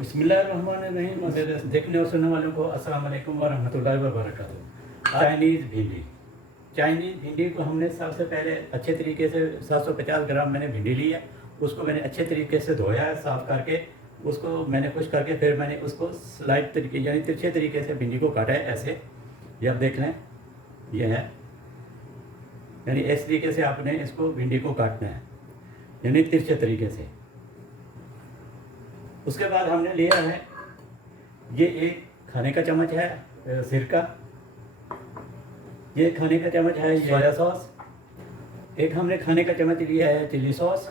बिस्मिल्लाहिर्रहमानिर्रहीम। मेरे देखने और सुनने वालों को अस्सलाम वालेकुम व रहमतुल्लाहि व बरकातुहू। चाइनीज़ भिंडी। चाइनीज़ भिंडी को हमने सबसे पहले अच्छे तरीके से 750 ग्राम मैंने भिंडी ली है। उसको मैंने अच्छे तरीके से धोया है, साफ़ करके उसको मैंने खुश करके फिर मैंने उसको स्लाइड तरीके यानी तिरछे तरीके से भिंडी को काटा है ऐसे। ये आप देख लें, ये है यानी इस तरीके से आपने इसको भिंडी को काटना है यानी तिरछे तरीके से। उसके बाद हमने लिया है, ये एक खाने का चम्मच है सिरका, ये खाने का चम्मच है सोया सॉस, एक हमने खाने का चम्मच लिया है चिली सॉस,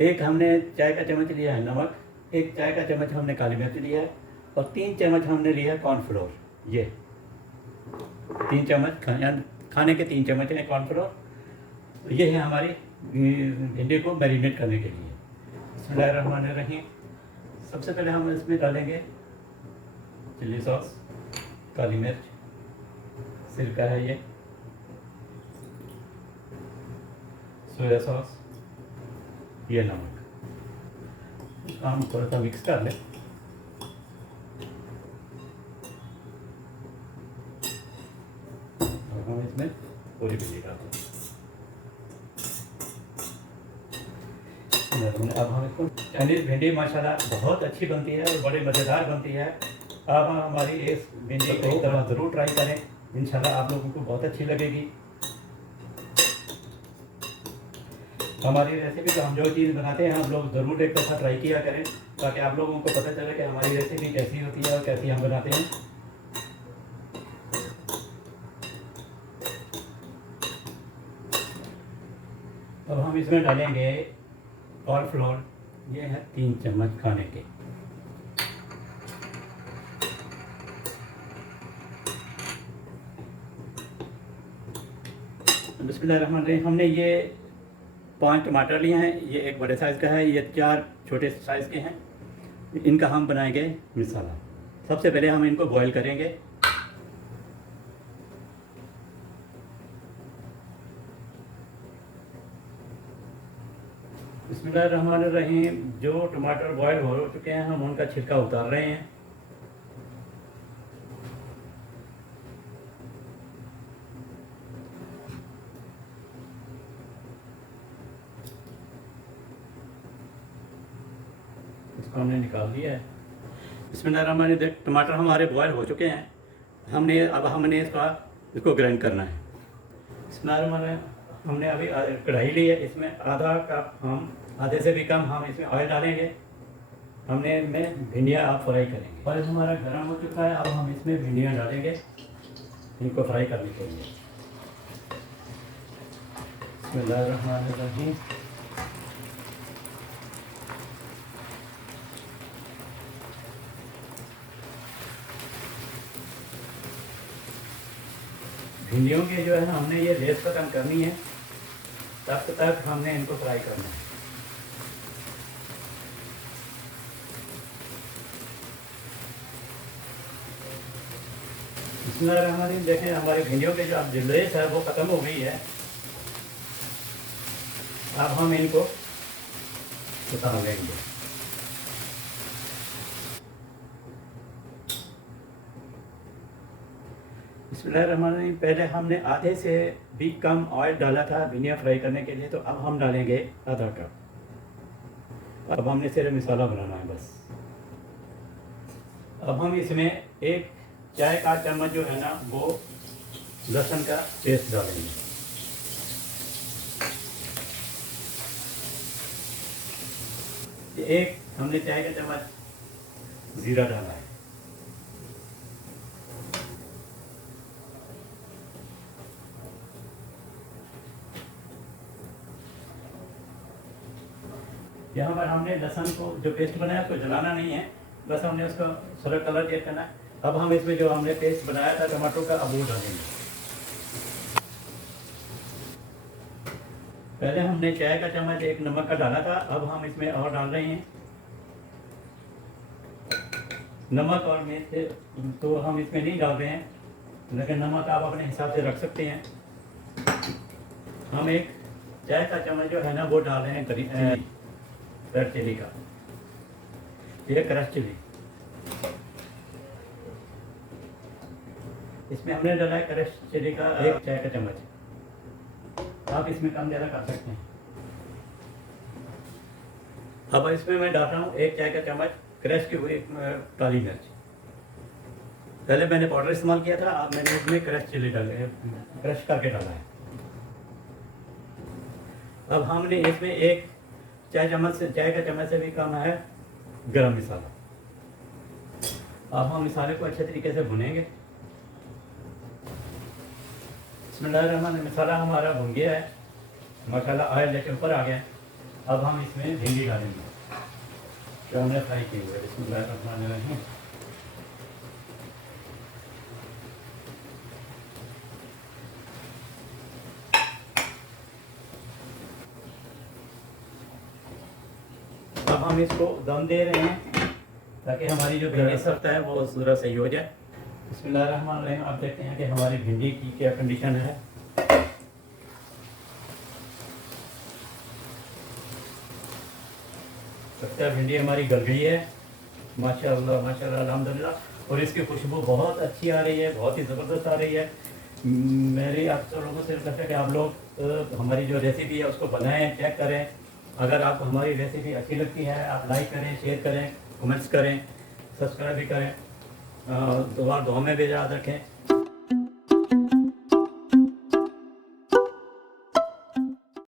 एक हमने चाय का चम्मच लिया है नमक, एक चाय का चम्मच हमने काली मिर्च लिया है और 3 चम्मच हमने लिया है कॉर्नफ्लोर। ये 3 चम्मच खाने के 3 चम्मच हैं कॉर्नफ्लोर। ये है हमारी भिंडी को मैरिनेट करने के लिए। बिस्मिल्लाहिर्रहमानिर्रहीम। सबसे पहले हम इसमें डालेंगे चिली सॉस, काली मिर्च, सिरका है ये, सोया सॉस, ये नमक। इसको हम थोड़ा सा मिक्स कर लें। और हम इसमें पूरी भिंडी डालते हैं। अब हम इसको चाइनीज़ भिंडी माशाल्लाह बहुत अच्छी बनती है और बड़ी मज़ेदार बनती है। आप हमारी इस भिंडी को एक दफ़ा ज़रूर ट्राई करें, इंशाल्लाह आप लोगों को बहुत अच्छी लगेगी। हमारी रेसिपी को हम जो चीज़ बनाते हैं हम लोग ज़रूर एक दफ़ा ट्राई किया करें ताकि आप लोगों को पता चले कि हमारी रेसिपी कैसी होती है और कैसी हम बनाते हैं। अब हम इसमें डालेंगे कॉर्नफ्लोर, ये है 3 चम्मच खाने के। बिस्मिल्लाहिर्रहमानिर्रहीम। हमने ये 5 टमाटर लिए हैं, ये एक बड़े साइज़ का है, ये 4 छोटे साइज़ के हैं। इनका हम बनाएंगे मसाला। सबसे पहले हम इनको बॉईल करेंगे। बिस्मिल्लाहिर्रहमानिर्रहीम। जो टमाटर बॉयल हो चुके हैं हम उनका छिलका उतार रहे हैं। इसको हमने निकाल दिया है। बिस्मिल्लाहिर्रहमानिर्रहीम। टमाटर हमारे बॉयल हो चुके हैं। अब हमने इसको ग्राइंड करना है। बिस्मिल्लाहिर्रहमानिर्रहीम। हमने अभी कढ़ाई ली है, इसमें आधा कप हम आधे से भी कम हम इसमें ऑयल डालेंगे। हमने इनमें भिंडियाँ आप फ्राई करेंगे। ऑयल हमारा गर्म हो चुका है, अब हम इसमें भिंडियाँ डालेंगे इनको फ्राई करने के लिए। बिस्मिल्लाहिर्रहमानिर्रहीम। भिंडियों के जो है हमने ये लेस खत्म करनी है, तब तक हमने इनको फ्राई करना है। बिस्मिल्लाहिर्रहमानिर्रहीम। देखें हमारी भिंडियों के जो अब लेस है वो ख़त्म हो गई है। अब हम इनको उतार लेंगे। बिस्मिल्लाहिर्रहमानिर्रहीम। पहले हमने आधे से भी कम ऑयल डाला था भिंडियाँ फ्राई करने के लिए, तो अब हम डालेंगे आधा कप। अब हमने सिर्फ मसाला बनाना है बस। अब हम इसमें 1 चाय का चम्मच जो है ना वो लहसुन का पेस्ट डालेंगे। एक हमने चाय का चम्मच जीरा डाला है। यहाँ पर हमने लहसुन को जो पेस्ट बनाया उसको जलाना नहीं है, बस हमने उसको थोड़ा कलर चेक करना है। अब हम इसमें जो हमने पेस्ट बनाया था टमाटो का अब वो डालेंगे। पहले हमने चाय का चम्मच 1 नमक का डाला था, अब हम इसमें और डाल रहे हैं नमक और मिर्च। तो हम इसमें नहीं डाल रहे हैं, लेकिन नमक आप अपने हिसाब से रख सकते हैं। हम 1 चाय का चम्मच जो है ना वो डाल रहे हैं रेड चिली का। ये क्रश चिली, इसमें हमने डाला है क्रश चिली का 1 चाय का चम्मच। आप इसमें कम ज़्यादा कर सकते हैं। अब इसमें मैं डालता हूँ 1 चाय का चम्मच क्रश की हुई काली मिर्च। पहले मैंने पाउडर इस्तेमाल किया था, अब मैंने इसमें क्रश चिली डाले, क्रश करके डाला है। अब हमने इसमें 1 चाय का चम्मच से भी कम है गरम मसाला। अब हम मसाले को अच्छे तरीके से भुनेंगे। बिस्मिल्लाहिर्रहमानिर्रहीम, मसाला हमारा भुन गया है, माशाल्लाह ऑयल लेके ऊपर आ गया है। अब हम इसमें भिंडी डालेंगे जो हमने फ्राई की हुई है। बिस्मिल्लाहिर्रहमानिर्रहीम। अब हम इसको दम दे रहे हैं ताकि हमारी जो भिंडी सख्त है वो ज़रा सही हो जाए। बिस्मिल्लाहिर्रहमानिर्रहीम। आप देखते हैं कि हमारी भिंडी की क्या कंडीशन है। लगता है भिंडी हमारी गल गई है, माशाल्लाह माशाल्लाह अल्हम्दुलिल्लाह। और इसकी खुशबू बहुत अच्छी आ रही है, बहुत ही ज़बरदस्त आ रही है। मेरी आप सब लोगों से रिक्वेस्ट है कि आप लोग हमारी जो रेसिपी है उसको बनाएं, चेक करें। अगर आपको हमारी रेसिपी अच्छी लगती है आप लाइक करें, शेयर करें, कमेंट्स करें, सब्सक्राइब भी करें, दुआ में भी याद रखें।